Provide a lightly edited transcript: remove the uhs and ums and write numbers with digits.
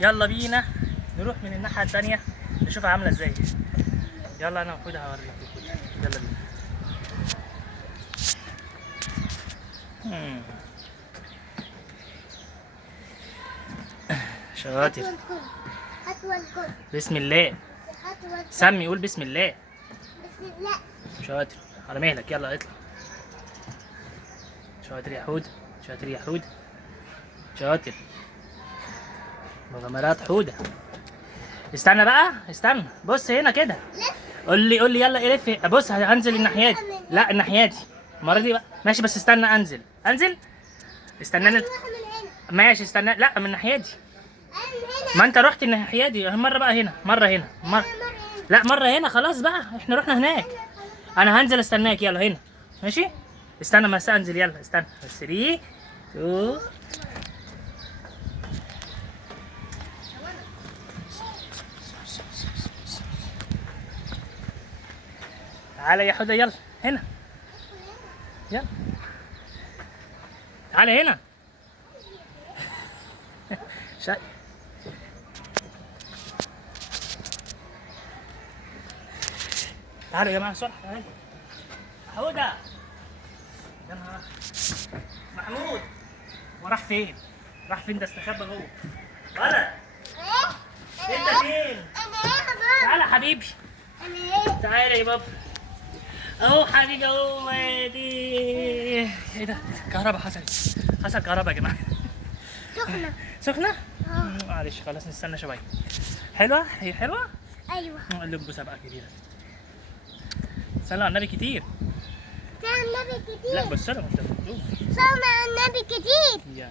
يلا بينا نروح من الناحية التانية نشوفها عاملة ازاي. يلا انا وحودة هوريك وحودة. يلا بينا. شاطر. بسم الله. سمي قول بسم الله. بسم الله. شاطر على مهلك. يلا اطلع. شاطر يا حودة. شاطر يا حودة. شاطر. مغامرات حودة. استنى بقى استنى. بص هنا كده. قول لي يلا الف. بص هنزل الناحية دي. لا الناحية دي المرة دي بقى. ماشي بس استنى انزل. استناني. ماشي استنى. لا من الناحية دي. ما انت رحت الناحية دي مرة بقى هنا. مرة. لا مرة هنا خلاص بقى احنا رحنا هناك. انا هنزل استناك. يلا هنا. ماشي. استنى ما انزل. يلا استنى. 3 2 تعالى يا حودة. يلا هنا. يلا تعالى هنا. تعالوا يا جماعة. صح تعالى. حودة. يا نهار محمود. وراح فين؟ راح فين ده؟ استخبى جوه. ولد. انت فين؟ تعالى يا حبيبي. تعالى يا بابا. اهو حبيبي اهو. دي ايه ده؟ كهرباء حصل كهرباء يا جماعة. سخنة؟ معلش خلاص نستنى شوية. حلوة؟ هي حلوة؟ ايوه. نقول لهم مسابقة كبيرة. صلوا على النبي كتير. صلوا على النبي كتير. لا بس انا مش هتشوف. صلوا على النبي كتير. يلا.